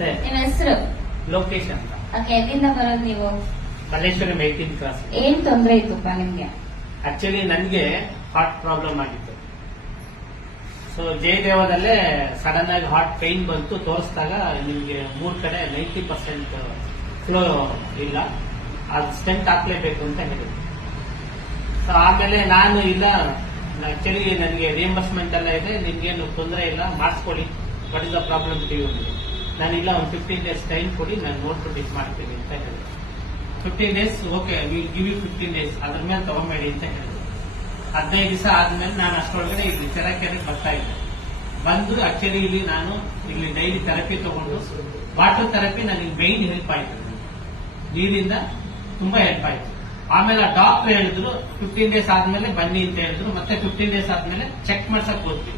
ನಿಮ್ಮ ಹೆಸರು? ಲೋಕೇಶ್ ಅಂತ. ಓಕೆ, ಎಲ್ಲಿಂದ ಬರೋದು ನೀವು? Malleshwaram 18th class. ಏನ್ ತೊಂದ್ರೆ ಇತ್ತಪ್ಪ ನಿಮ್ಗೆ? ಆಕ್ಚುಲಿ ನನ್ಗೆ ಹಾರ್ಟ್ ಪ್ರಾಬ್ಲಮ್ ಆಗಿತ್ತು. ಸೊ ಜಯದೇವದಲ್ಲೇ ಸಡನ್ ಆಗಿ ಹಾರ್ಟ್ ಪೈನ್ ಬಂತು. ತೋರಿಸಿದಾಗ ನಿಮ್ಗೆ 3 ಕಡೆ 90% ಫ್ಲೋ ಇಲ್ಲ, ಅದು ಸ್ಟೆಂಟ್ ಹಾಕ್ಲೇಬೇಕು ಅಂತ ಹೇಳಿದ್ರು. ಸೊ ಆಮೇಲೆ ನಾನು ಇಲ್ಲ, ಆಕ್ಚುಲಿ ನನಗೆ ರಿಯಂಬರ್ಸ್ಮೆಂಟ್ ಎಲ್ಲ ಇದೆ, ನಿಮ್ಗೇನು ತೊಂದರೆ ಇಲ್ಲ, ಮಾಡಿಸ್ಕೊಳ್ಳಿ, what is the problem TV. ನಾನಿಲ್ಲ, ಒಂದು 15 days ಟೈಮ್ ಕೊಡಿ, ನಾನು ನೋಡ್ಬಿಟ್ಟು ಇದು ಮಾಡ್ತೀನಿ ಅಂತ ಹೇಳಿದೆ. 15 days okay, will give you 15 days, ಅದ್ರ ಮೇಲೆ ತಗೊಂಬೇಡಿ ಅಂತ ಹೇಳಿದ್ರು. 15 ದಿವಸ ಆದ್ಮೇಲೆ ನಾನು ಅಷ್ಟೊಳಗಡೆ ಇಲ್ಲಿ ಚೆರಕೆರೆ ಬರ್ತಾ ಇದ್ದೆ. ಬಂದು ಆಕ್ಚುಲಿ ಇಲ್ಲಿ ಡೈಲಿ ಥೆರಪಿ ತಗೊಂಡು, ವಾಟರ್ ಥೆರಪಿ ನನಗೆ ಮೈನ್ ಹೆಲ್ಪ್ ಆಯ್ತು. ನೀರಿಂದ ತುಂಬಾ ಹೆಲ್ಪ್ ಆಯ್ತು. ಆಮೇಲೆ ಡಾಕ್ಟರ್ ಹೇಳಿದ್ರು 15 days ಆದ್ಮೇಲೆ ಬನ್ನಿ ಅಂತ ಹೇಳಿದ್ರು. ಮತ್ತೆ 15 days ಆದ್ಮೇಲೆ ಚೆಕ್ ಮಾಡ್ಸಕ್ ಹೋದ್ವಿ.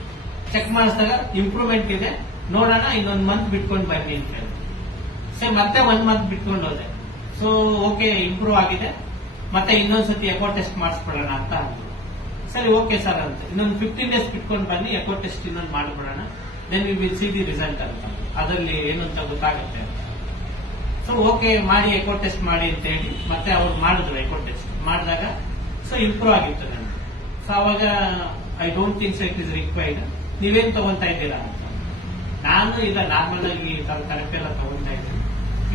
ಚೆಕ್ ಮಾಡಿಸಿದಾಗ ಇಂಪ್ರೂವ್ಮೆಂಟ್ ಇದೆ, ನೋಡೋಣ ಇನ್ನೊಂದು ಮಂತ್ ಬಿಟ್ಕೊಂಡು ಬನ್ನಿ ಅಂತ ಹೇಳಿದ್ರು. ಸರಿ, ಮತ್ತೆ 1 month ಬಿಟ್ಕೊಂಡು ಹೋದೆ. ಸೊ ಓಕೆ, ಇಂಪ್ರೂವ್ ಆಗಿದೆ, ಮತ್ತೆ ಇನ್ನೊಂದ್ಸತಿ ಎಕೋ ಟೆಸ್ಟ್ ಮಾಡಿಸ್ಬಿಡೋಣ ಅಂತ ಅಂದ್ರು. ಸರಿ ಓಕೆ ಸರ್ ಅಂತ, ಇನ್ನೊಂದು 15 days ಬಿಟ್ಕೊಂಡು ಬನ್ನಿ, ಎಕೋ ಟೆಸ್ಟ್ ಇನ್ನೊಂದು ಮಾಡಿಬಿಡೋಣ, then we will see the result ಅಂತ, ಅದರಲ್ಲಿ ಏನು ಅಂತ ಗೊತ್ತಾಗುತ್ತೆ ಅಂತ. ಸೊ ಓಕೆ ಮಾಡಿ, ಎಕೋ ಟೆಸ್ಟ್ ಮಾಡಿ ಅಂತ ಹೇಳಿ ಮತ್ತೆ ಅವ್ರು ಮಾಡಿದ್ರು. ಎಕೋ ಟೆಸ್ಟ್ ಮಾಡಿದಾಗ ಸೊ ಇಂಪ್ರೂವ್ ಆಗಿತ್ತು ನನಗೆ. ಸೊ ಅವಾಗ I don't think so it is required, ನೀವೇನ್ ತಗೊಂತಾ ಇದ್ದೀರಾ ಅಂತ. ನಾನು ಇಲ್ಲ, ನಾರ್ಮಲ್ ಆಗಿ ಥೆರಪಿ ಎಲ್ಲ ತಗೊಂತಾ ಇದ್ದೀನಿ,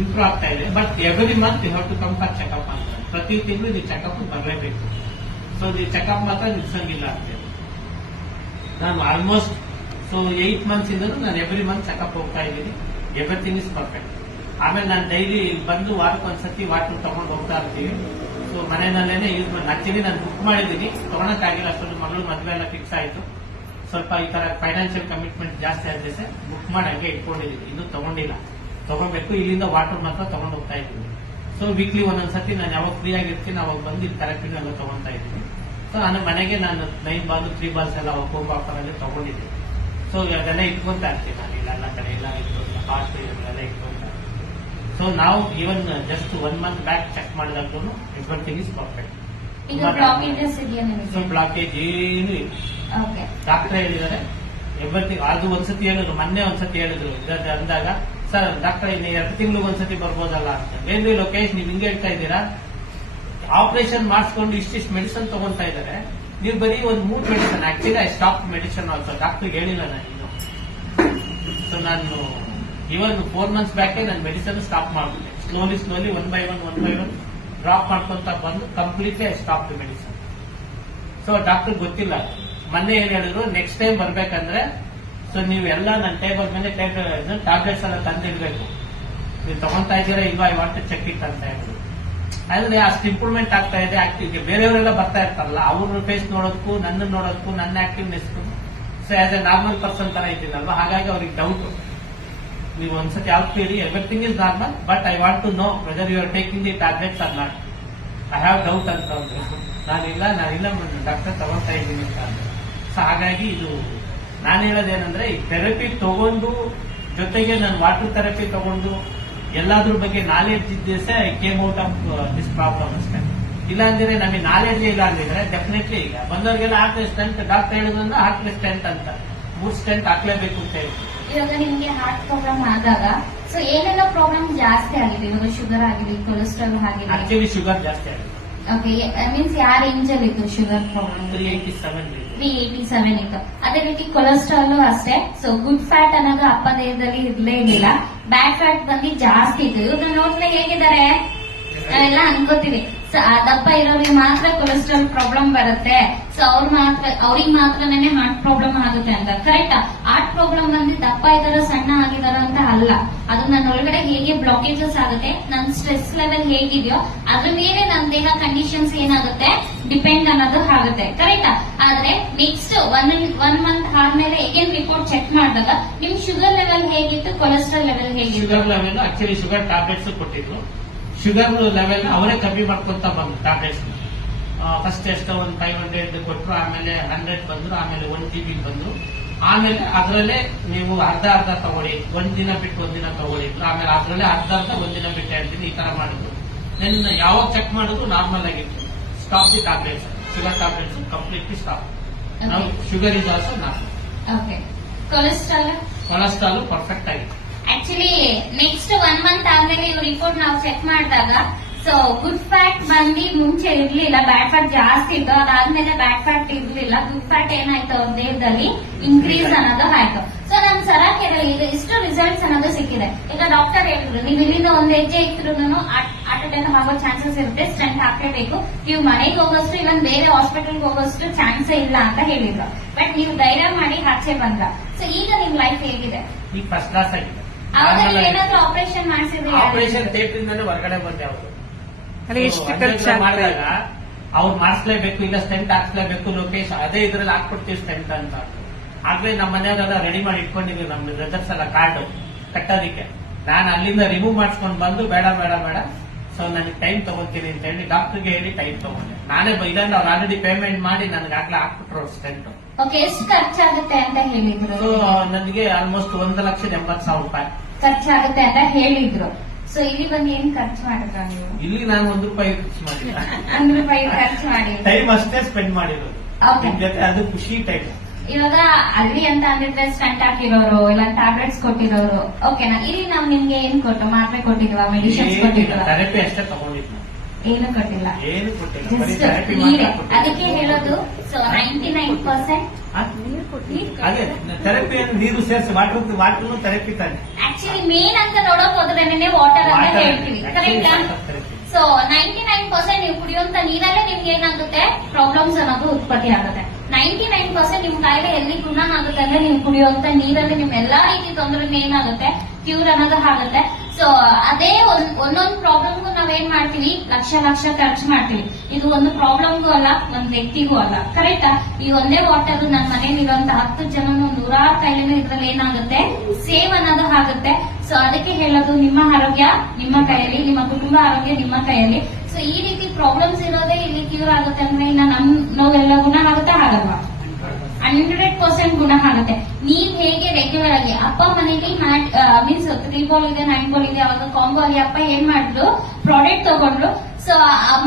ಇಂಪ್ರೂವ್ ಆಗ್ತಾ ಇದೆ. But every month you have to come for checkup ಅಂತ, ಪ್ರತಿ ತಿಂಗಳು ನೀವು ಚೆಕಪ್ ಬರಲೇಬೇಕು. ಸೊ ಈ ಚೆಕಪ್ ಮಾತ್ರ ನಿಲ್ಸಂಗಿಲ್ಲ ಅಂತ ಹೇಳಿ ನಾನು ಆಲ್ಮೋಸ್ಟ್ 8 months ಇಂದಲೂ ನಾನು ಎವ್ರಿ ಮಂತ್ ಚೆಕಪ್ ಹೋಗ್ತಾ ಇದ್ದೀನಿ. Everything is perfect. ಆಮೇಲೆ ನಾನು ಡೈಲಿ ಬಂದು ವಾರಕ್ಕೊಂದ್ಸತಿ ವಾಟರ್ ತಗೊಂಡು ಹೋಗ್ತಾ ಇರ್ತೀವಿ. ಸೊ ಮನೆಯಲ್ಲೇನೆ ಯೂಸ್ ಮಾಡಿ, ಆಕ್ಚುಲಿ ನಾನು ಬುಕ್ ಮಾಡಿದ್ದೀನಿ, ತಗೊಳಕ್ಕಾಗಿಲ್ಲ, ಅಷ್ಟೊಂದು ಮಗಳು ಮದುವೆ ಎಲ್ಲ ಫಿಕ್ಸ್ ಆಯ್ತು. ಸ್ವಲ್ಪ ಈ ತರ ಫೈನಾನ್ಷಿಯಲ್ ಕಮಿಟ್ಮೆಂಟ್ ಜಾಸ್ತಿ ಆದ್ರೆ ಬುಕ್ ಮಾಡಿ ಹಂಗೆ ಇಟ್ಕೊಂಡಿದ್ದೀನಿ, ಇನ್ನೂ ತಗೊಂಡಿಲ್ಲ, ತಗೊಬೇಕು. ಇಲ್ಲಿಂದ ವಾಟರ್ ಮಾತ್ರ ತಗೊಂಡು ಹೋಗ್ತಾ ಇದ್ದೀನಿ. ಸೊ ವೀಕ್ಲಿ ಒಂದೊಂದ್ಸತಿ ನಾನು ಯಾವಾಗ ಫ್ರೀ ಆಗಿರ್ತೀನಿ ಅವಾಗ ಬಂದು ಇಲ್ಲಿ ಥೆರಪಿನ ಎಲ್ಲ ತಗೊಂತಾ ಇದ್ದೀನಿ. ಸೊ ನಾನು ಮನೆಗೆ 9 balls 3 balls ಎಲ್ಲ ಹೋಮ್ ಆಫರ್ ಅಲ್ಲಿ ತಗೊಂಡಿದ್ದೀನಿ. ಸೊ ಅದೆಲ್ಲ ಇಟ್ಕೊಂತಾ ಇರ್ತೀನಿ ನಾನು, ಇಲ್ಲೆಲ್ಲ ಕಡೆ ಎಲ್ಲ ಇಟ್ಕೊಂಡು ಫಾಸ್ಟ್ ಎಲ್ಲ ಇಟ್ಕೊಂತ. ಸೊ ನಾವು even just 1 month back check ಮಾಡಿದಾಗ್ಲೂ ಎವ್ರಿಥಿಂಗ್ ಇಸ್ ಪರ್ಫೆಕ್ಟ್. ಈಗ ಬ್ಲಾಕೇಜಸ್ ಇದೆಯಾ ನಿಮಗೆ? ಸೊ ಬ್ಲಾಕೇಜ್ ಏನು ಇಲ್ಲ. ಡಾಕ್ಟರ್ ಹೇಳಿದ್ದಾರೆ ಎವ್ರಿಥಿಂಗ್. ಅದು ಒಂದ್ಸತಿ ಹೇಳಿದ್ರು, ಮೊನ್ನೆ ಒಂದ್ಸತಿ ಹೇಳಿದ್ರು ಇದಾದ ಅಂದಾಗ, ಸರ್ ಡಾಕ್ಟರ್ ಇನ್ನು 2 ತಿಂಗಳು ಒಂದ್ಸತಿ ಬರ್ಬೋದಲ್ಲ ಅಂತ. ಏನ್ರಿ ಲೋಕೇಶ್, ನೀವು ಹಿಂಗೆ ಹೇಳ್ತಾ ಇದ್ದೀರಾ, ಆಪರೇಷನ್ ಮಾಡಿಸ್ಕೊಂಡು ಇಷ್ಟಿಷ್ಟು ಮೆಡಿಸಿನ್ ತಗೊಂತಾ ಇದ್ದಾರೆ, ನೀವು ಬರೀ ಒಂದು 3 medicine. Actually I stop medicine also, doctor ಹೇಳಿಲ್ಲ ನಾನು ಇನ್ನು. ಸೊ ನಾನು ಇವನ್ 4 months ಬ್ಯಾಕೆ ನಾನು ಮೆಡಿಸಿನ್ ಸ್ಟಾಪ್ ಮಾಡ್ಬಿಟ್ಟೆ. ಸ್ಲೋಲಿ 1 by 1 ಡ್ರಾಪ್ ಮಾಡ್ಕೊಂತ ಬಂದು completely I stop the medicine. So doctor ಗೊತ್ತಿಲ್ಲ, ಮೊನ್ನೆ ಏನ್ ಹೇಳಿದ್ರು, ನೆಕ್ಸ್ಟ್ ಟೈಮ್ ಬರ್ಬೇಕಂದ್ರೆ ಸೊ ನೀವು ಎಲ್ಲ ನನ್ನ ಟೇಬಲ್ ಮೇಲೆ ಟ್ಯಾಬ್ಲೆಟ್ಸ್ ಎಲ್ಲ ತಂದಿಡ್ಬೇಕು, ನೀವು ತಗೊಂತಾ ಇದ್ದೀರಾ ಇಲ್ವಾ, I want to check it ಅಂತ ಹೇಳಿದ್ರು. ಅಂದ್ರೆ ಅಷ್ಟು ಇಂಪ್ರೂವ್ಮೆಂಟ್ ಆಗ್ತಾ ಇದೆ. ಆಕ್ಟಿವ್ ಬೇರೆಯವರೆಲ್ಲ ಬರ್ತಾ ಇರ್ತಾರಲ್ಲ, ಅವ್ರ ಫೇಸ್ ನೋಡೋದಕ್ಕೂ ನನ್ನ ನೋಡೋದಕ್ಕೂ ನನ್ನ activeness so as a normal person ತರ ಇದ್ದೀನಲ್ವಾ, ಹಾಗಾಗಿ ಅವ್ರಿಗೆ ಡೌಟ್. ನೀವು ಒಂದ್ಸತಿ ಆಗ್ತೀರಿ, everything is normal, but I want to know whether you are taking the tablets or not. I have doubt ಅಂತ ಅಂದ್ರು. ನಾನಿಲ್ಲ ಡಾಕ್ಟರ್ ತಗೊಳ್ತಾ ಇದ್ದೀನಿ ಅಂತ ಅಂದ್ರು. ಸೊ ಹಾಗಾಗಿ ಇದು ನಾನು ಹೇಳೋದೇನಂದ್ರೆ, ಈ ಥೆರಪಿ ತಗೊಂಡು ಜೊತೆಗೆ ನಾನು ವಾಟರ್ ಥೆರಪಿ ತಗೊಂಡು ಎಲ್ಲಾದ್ರ ಬಗ್ಗೆ ನಾಲೆಡ್ಜ್ ಇದ್ದೇ I came out of this problem ಅಷ್ಟೇ. ಇಲ್ಲಾಂದ್ರೆ ನಮಗೆ ನಾಲೆಡ್ಜ್ ಇಲ್ಲ ಅಂದಿದ್ರೆ ಡೆಫಿನೆಟ್ಲಿ ಈಗ ಬಂದವರಿಗೆಲ್ಲ ಹಾಕ್ಲೆ ಸ್ಟೆಂಟ್, ಡಾಕ್ಟರ್ ಹೇಳಿದ್ರಿಂದ ಹಾಕ್ಲೆ ಸ್ಟೆಂಟ್ ಅಂತ 3 ಸ್ಟೆಂಟ್ ಹಾಕ್ಲೇಬೇಕು ಅಂತ ಹೇಳ್ತೀವಿ. ಇವಾಗ ನಿಮ್ಗೆ ಹಾರ್ಟ್ ಪ್ರಾಬ್ಲಮ್ ಆದಾಗ ಸೊ ಏನೆಲ್ಲ ಪ್ರಾಬ್ಲಮ್ ಜಾಸ್ತಿ ಆಗಿದೆ? ಇವಾಗ ಶುಗರ್ ಆಗಿದೆ, ಕೊಲೆಸ್ಟ್ರಾಲ್ ಆಗಿದೆ. ಆಕ್ಚುಲಿ ಶುಗರ್ ಜಾಸ್ತಿ ಆಗಿದೆ. ಓಕೆ, ಮೀನ್ಸ್ ಯಾವ ರೇಂಜ್ ಅಲ್ಲಿ ಇತ್ತು ಶುಗರ್ ಪ್ರಾಬ್ಲಮ್? 387 ಇತ್ತು. ಅದೇ ರೀತಿ ಕೊಲೆಸ್ಟ್ರಾಲ್ ಅಷ್ಟೇ. ಸೊ ಗುಡ್ ಫ್ಯಾಟ್ ಅನ್ನೋದು ಅಪ್ಪ ದೇಹದಲ್ಲಿ ಇರ್ಲೇ ಇರಲಿಲ್ಲ, ಬ್ಯಾಡ್ ಫ್ಯಾಟ್ ಬಂದು ಜಾಸ್ತಿ ಇತ್ತು. ಇವ್ರನ್ನ ನೋಡ್ಲೆ ಹೇಗಿದ್ದಾರೆ ನಾವೆಲ್ಲ ಅನ್ಕೋತೀವಿ. ಸೊ ದಪ್ಪ ಇರೋರಿಗೆ ಮಾತ್ರ ಕೊಲೆಸ್ಟ್ರಾಲ್ ಪ್ರಾಬ್ಲಮ್ ಬರುತ್ತೆ, ಸೊ ಅವ್ರಿಗೆ ಮಾತ್ರನೇ ಹಾರ್ಟ್ ಪ್ರಾಬ್ಲಮ್ ಆಗುತ್ತೆ ಅಂತ. ಕರೆಕ್ಟಾ? ಹಾರ್ಟ್ ಪ್ರಾಬ್ಲಮ್ ಬಂದು ದಪ್ಪ ಇದಾರ ಸಣ್ಣ ಆಗಿದಾರ ಅಂತ ಅಲ್ಲ, ಅದು ನನ್ನ ಒಳಗಡೆ ಹೇಗೆ ಬ್ಲಾಕೇಜಸ್ ಆಗುತ್ತೆ, ನನ್ನ ಸ್ಟ್ರೆಸ್ ಲೆವೆಲ್ ಹೇಗಿದೆಯೋ ಅದ್ರ ಮೇಲೆ ನನ್ನ ದೇಹ ಕಂಡೀಷನ್ಸ್ ಏನಾಗುತ್ತೆ ಡಿಪೆಂಡ್ ಅನ್ನೋದು ಆಗುತ್ತೆ. ಕರೆಕ್ಟಾ? ಆದ್ರೆ ನೆಕ್ಸ್ಟ್ 1 month ಆದ್ಮೇಲೆ ಅಗೇನ್ ರಿಪೋರ್ಟ್ ಚೆಕ್ ಮಾಡಿದಾಗ ನಿಮ್ ಶುಗರ್ ಲೆವೆಲ್ ಹೇಗಿತ್ತು, ಕೊಲೆಸ್ಟ್ರಾಲ್ ಲೆವೆಲ್ ಹೇಗಿತ್ತು? Sugar level actually sugar tablets ಕೊಟ್ಟಿದ್ರು. ಶುಗರ್ ಲೆವೆಲ್ ಅವರೇ ಕಮ್ಮಿ ಮಾಡ್ಕೊಂತ ಬಂದ್ರು ಟ್ಯಾಬ್ಲೆಟ್ಸ್. ಫಸ್ಟ್ ಎಷ್ಟೋ ಒಂದು 500 ಕೊಟ್ಟರು, ಆಮೇಲೆ 100 ಬಂದ್ರು, ಆಮೇಲೆ 1 GB ಬಂದ್ರು. ಆಮೇಲೆ ಅದರಲ್ಲೇ ನೀವು ಅರ್ಧ ತಗೊಳ್ಳಿ, 1 ದಿನ ಬಿಟ್ಟು 1 ದಿನ ತಗೊಳ್ಳಿ, ಆಮೇಲೆ ಅದರಲ್ಲೇ ಅರ್ಧ 1 ದಿನ ಬಿಟ್ಟು 2 ದಿನ ಈ ತರ ಮಾಡಿದ್ರು. ದೆನ್ ಯಾವಾಗ ಚೆಕ್ ಮಾಡಿದ್ರು ನಾರ್ಮಲ್ ಆಗಿತ್ತು. Stop the tablets, sugar tablets completely stop. ನಾವು sugar is also normal. Cholesterol perfect ಆಗಿದೆ. ಆಕ್ಚುಲಿ ನೆಕ್ಸ್ಟ್ 1 ಮಂತ್ ಆದ್ಮೇಲೆ ಇವ್ ರಿಪೋರ್ಟ್ ನಾವು ಚೆಕ್ ಮಾಡಿದಾಗ ಸೊ ಗುಡ್ ಫ್ಯಾಟ್ ಬಂದು ಮುಂಚೆ ಇರ್ಲಿಲ್ಲ, ಬ್ಯಾಡ್ ಫ್ಯಾಟ್ ಜಾಸ್ತಿ ಇತ್ತು. ಅದಾದ್ಮೇಲೆ ಬ್ಯಾಡ್ ಫ್ಯಾಟ್ ಇರ್ಲಿಲ್ಲ, ಗುಡ್ ಫ್ಯಾಟ್ ಏನಾಯ್ತು ಅವ್ರ ದೇಹದಲ್ಲಿ ಇನ್ಕ್ರೀಸ್ ಅನ್ನೋದು ಆಯ್ತು. ಸೊ ನಮ್ ಸರ ಕೇಳಿ ಈಗ ಇಷ್ಟು ರಿಸಲ್ಟ್ಸ್ ಅನ್ನೋದು ಸಿಕ್ಕಿದೆ. ಈಗ ಡಾಕ್ಟರ್ ಹೇಳಿದ್ರು ನೀವು ಇಲ್ಲಿಂದ ಒಂದ್ ಹೆಜ್ಜೆ ಇದ್ರು ಅಟೆಂಡ್ ಆಗೋ ಚಾನ್ಸಸ್ ಇರುತ್ತೆ, ಸ್ಟೆಂಟ್ ಹಾಕ್ಲೇಬೇಕು, ನೀವು ಮನೆಗೆ ಹೋಗೋಷ್ಟು ಇಲ್ಲ ಬೇರೆ ಹಾಸ್ಪಿಟಲ್ಗೆ ಹೋಗೋಷ್ಟು ಚಾನ್ಸೇ ಇಲ್ಲ ಅಂತ ಹೇಳಿದ್ರು. ಬಟ್ ನೀವು ಧೈರ್ಯ ಮಾಡಿ ಆಚೆ ಬಂದ್ರ. ಸೊ ಈಗ ನಿಮ್ ಲೈಫ್ ಹೇಗಿದೆ? ಈಗ ಫಸ್ಟ್ ಕ್ಲಾಸ್ ಆಗಿದೆ. ಅವಾಗ ಏನಾದ್ರು ಆಪರೇಷನ್ ಮಾಡಿಸಿದ್ರೆ ಆಪರೇಷನ್ ಥಿಯೇಟರ್ ಹೊರಗಡೆ ಬಂದೆ ಅವರು ಅಲ್ಲ, ಎಷ್ಟು ಖರ್ಚಾಗ್ತದೆ? ಮಾಡಿದಾಗ ಅವ್ರು ಮಾಡಿಸ್ಲೇಬೇಕು, ಇಲ್ಲ ಸ್ಟೆಂಟ್ ಹಾಕ್ಸ್ಲೇಬೇಕು, ಲೋಕೇಶ್ ಅದೇ ಇದ್ರಲ್ಲಿ ಹಾಕ್ಬಿಡ್ತೀವಿ ಸ್ಟೆಂಟ್ ಅಂತ. ಆಗ್ಲೇ ನಮ್ಮ ಮನೆಯವ್ರೆಲ್ಲ ರೆಡಿ ಮಾಡಿ ಇಟ್ಕೊಂಡಿದ್ವಿ ನಮ್ ಬ್ರದರ್ಸ್ ಎಲ್ಲ ಕಾರ್ಡ್ ಕಟ್ಟೋದಿಕ್ಕೆ. ನಾನು ಅಲ್ಲಿಂದ ರಿಮೂವ್ ಮಾಡಿಸ್ಕೊಂಡು ಬಂದು ಬೇಡ ಬೇಡ ಬೇಡ ಸೊ ನನಗೆ ಟೈಮ್ ತಗೋತೀನಿ ಅಂತ ಹೇಳಿ ಡಾಕ್ಟರ್ಗೆ ಹೇಳಿ ಟೈಮ್ ತಗೊಂಡೆ. ನಾನೇ ಇದನ್ನ ಅವ್ರು ಆಲ್ರೆಡಿ ಪೇಮೆಂಟ್ ಮಾಡಿ ನನಗೆ ಆಗ್ಲೇ ಹಾಕ್ಬಿಟ್ರು ಸ್ಟೆಂಟ್. ಓಕೆ, ಎಷ್ಟು ಖರ್ಚಾಗುತ್ತೆ ಅಂತ ಹೇಳಿದ್ರು? ಸೊ ನನಗೆ ಆಲ್ಮೋಸ್ಟ್ 1,80,000 ರೂಪಾಯಿ ಖರ್ಚಾಗುತ್ತೆ ಅಂತ ಹೇಳಿದ್ರು. ಸೊ ಇಲ್ಲಿ ಬಂದು ಏನ್ ಖರ್ಚು ಮಾಡಿದ್ರ ನೀವು? ಇಲ್ಲಿ ನಾನು ₹1 ಖರ್ಚು ಮಾಡಿಲ್ಲ, ₹1 ಖರ್ಚು ಮಾಡಿ ಟೈಮ್ ಅಷ್ಟೇ ಸ್ಪೆಂಡ್ ಮಾಡಿರೋದು Okay. ನಿಮ್ ಜೊತೆ. ಅದು ಖುಷಿ ಟೈಮ್. ಇವಾಗ ಅಲ್ಲಿ ಅಂತ ಅಂದಿದ್ರೆ ಸ್ಟಂಟ್ ಹಾಕಿರೋರು ಇಲ್ಲ ಟ್ಯಾಬ್ಲೆಟ್ಸ್ ಕೊಟ್ಟಿರೋರು ಓಕೆನಾ? ಇಲ್ಲಿ ನಾವ್ ನಿಮ್ಗೆ ಏನ್ ಕೊಟ್ಟು ಮಾತ್ರೆ ಕೊಟ್ಟಿದ್ವಾ, ಮೆಡಿಸಿನ್ಸ್ ಕೊಟ್ಟಿದ್ವಾ? ಥೆರಪಿ ಅಷ್ಟೇ ತಗೊಂಡಿದ್ದು, ಏನು ಕೊಟ್ಟಿಲ್ಲ, ಏನು ಕೊಟ್ಟಿಲ್ಲ, ಬರೀ ಜಸ್ಟ್ ಥೆರಪಿ ನೀವೇ. ಮಾತ್ರ ಕೊಟ್ಟಿದ್ದು. ಅದಕ್ಕೆ ಹೇಳೋದು ಸೊ 99% ಅದೇ ಥೆರಪಿ ನೀರು ಸೇರಿಸಿ ವಾಟರ್ ಥೆರಪಿ ತಾನೆ. ಆಕ್ಚುಲಿ ಮೇನ್ ಅಂತ ನೋಡಕ್ ಹೋದ್ರೇನೆ ವಾಟರ್ ಅಂತ Water, ಹೇಳ್ತೀವಿ, actually ಕರೆಕ್ಟಾ? water therapy. ಸೊ 99% ನೀವು ಕುಡಿಯುವಂತ ನೀರಲ್ಲೇ ನಿಮ್ಗೆ ಏನಾಗುತ್ತೆ ಪ್ರಾಬ್ಲಮ್ಸ್ ಅನ್ನೋದು ಉತ್ಪತ್ತಿ ಆಗುತ್ತೆ. 99% ನಿಮ್ ಕಾಯಿಲೆ ಎಲ್ಲಿ ಗುಣ ಆಗುತ್ತೆ ಅಂದ್ರೆ ನೀವು ಕುಡಿಯುವಂತ ನೀರಲ್ಲಿ ನಿಮ್ ಎಲ್ಲಾ ರೀತಿ ತೊಂದರೆ ಏನಾಗುತ್ತೆ ಕ್ಯೂರ್ ಅನ್ನೋದು ಆಗುತ್ತೆ. ಸೊ ಅದೇ ಒಂದೊಂದು ಪ್ರಾಬ್ಲಮ್ಗೂ ನಾವೇನ್ ಮಾಡ್ತೀವಿ, ಲಕ್ಷ ಖರ್ಚು ಮಾಡ್ತೀವಿ. ಇದು ಒಂದು ಪ್ರಾಬ್ಲಮ್ಗೂ ಅಲ್ಲ, ಒಂದ್ ವ್ಯಕ್ತಿಗೂ ಅಲ್ಲ, ಕರೆಕ್ಟಾ? ಈ ಒಂದೇ ವಾಟರ್ ನನ್ನ ಮನೇಲಿ ಇರುವಂತ 10 ಜನ 100 ಕಾಯಿಲೆನೂ ಇದ್ರಲ್ಲಿ ಏನಾಗುತ್ತೆ ಸೇವ್ ಅನ್ನೋದು ಆಗುತ್ತೆ. ಸೊ ಅದಕ್ಕೆ ಹೇಳೋದು ನಿಮ್ಮ ಆರೋಗ್ಯ ನಿಮ್ಮ ಕೈಯಲ್ಲಿ, ನಿಮ್ಮ ಕುಟುಂಬ ಆರೋಗ್ಯ ನಿಮ್ಮ ಕೈಯಲ್ಲಿ. ಸೊ ಈ ರೀತಿ ಪ್ರಾಬ್ಲಮ್ಸ್ ಇರೋದೇ ಇಲ್ಲಿ ಕ್ಯೂರ್ ಆಗುತ್ತೆ ಅಂದ್ರೆ ಇನ್ನ ನೋವೆಲ್ಲ ಗುಣ ಆಗುತ್ತಾ ಆಗಲ್ವಾ? 100% ಗುಣ ಆಗುತ್ತೆ. ನೀವ್ ಹೇಗೆ ರೆಗ್ಯುಲರ್ ಆಗಿ ಅಪ್ಪ ಮನೇಲಿ ಮೀನ್ಸ್ 3 ಬಾಲ್ ಇದೆ 9 ಬಾಲ್ ಇದೆ ಅವಾಗ ಕಾಂಬೋ ಆಗಿ ಅಪ್ಪ ಏನ್ ಮಾಡಿದ್ರು ಪ್ರಾಡಕ್ಟ್ ತಗೊಂಡ್ರು. ಸೊ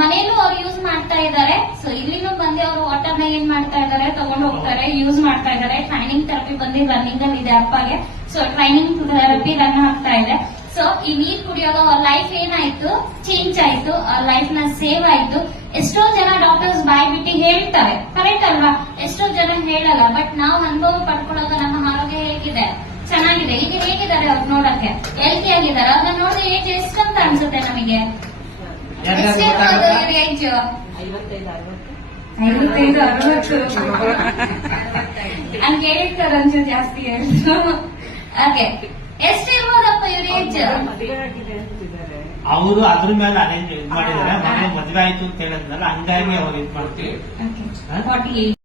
ಮನೇಲೂ ಅವ್ರು ಯೂಸ್ ಮಾಡ್ತಾ ಇದಾರೆ. ಸೊ ಇಲ್ಲಿನೂ ಬಂದು ಅವರು ವಾಟರ್ನ ಏನ್ ಮಾಡ್ತಾ ಇದಾರೆ ತಗೊಂಡು ಹೋಗ್ತಾರೆ, ಯೂಸ್ ಮಾಡ್ತಾ ಇದಾರೆ. ಟ್ರೈನಿಂಗ್ ಥೆರಪಿ ಬಂದು ರನ್ನಿಂಗ್ ಅಲ್ಲಿ ಇದೆ ಅಪ್ಪಗೆ. ಸೊ ಟ್ರೈನಿಂಗ್ ಥೆರಪಿ ರನ್ ಆಗ್ತಾ ಇದೆ. ಸೊ ಈ ನೀರ್ ಕುಡಿಯೋದು ಅವ್ರ ಲೈಫ್ ಏನಾಯ್ತು ಚೇಂಜ್ ಆಯ್ತು, ಅವ್ರ ಲೈಫ್ ನ ಸೇವ್ ಆಯ್ತು. ಎಷ್ಟೋ ಜನ ಡಾಕ್ಟರ್ಸ್ ಬಾಯ್ ಬಿಟ್ಟು ಹೇಳ್ತಾರೆ, ಕರೆಕ್ಟ್ ಅಲ್ವಾ? ಎಷ್ಟೋ ಜನ ಹೇಳಲ್ಲ, ಬಟ್ ನಾವು ಅನುಭವ ಪಡ್ಕೊಳ್ಳೋದು ನಮ್ಮ ಆರೋಗ್ಯ ಹೇಗಿದೆ ಚೆನ್ನಾಗಿದೆ. ಈಗ ಹೇಗಿದ್ದಾರೆ ಅವ್ರು ನೋಡಕ್ಕೆ ಹೆಲ್ತಿ ಆಗಿದ್ದಾರೆ. ಅವ್ರನ್ನ ನೋಡಿದ್ರೆ ಏಜ್ ಎಷ್ಟಂತ ಅನ್ಸುತ್ತೆ ನಮಗೆ? ಎಷ್ಟಿರ್ಬೋದು ಇವ್ರ ಏಜ್? 55-60 ಹಂಗ ಹೇಳಿರ್ತಾರೆ ಒಂಚೂರು ಜಾಸ್ತಿ ಹೇಳಿದ್ರು. ಹಾಗೆ ಎಷ್ಟಿರ್ಬೋದಪ್ಪ ಇವ್ರ ಏಜ್? ಅವರು ಅದ್ರ ಮೇಲೆ ಅರೇಂಜ್ ಮಾಡಿದಾರೆ. ಮನೆ ಮದ್ವೆ ಆಯ್ತು ಅಂತ ಹೇಳಿದ್ನಲ್ಲ, ಹಂಗಾಗಿ ಅವಾಗ ಇದು ಮಾಡ್ತೀವಿ. 48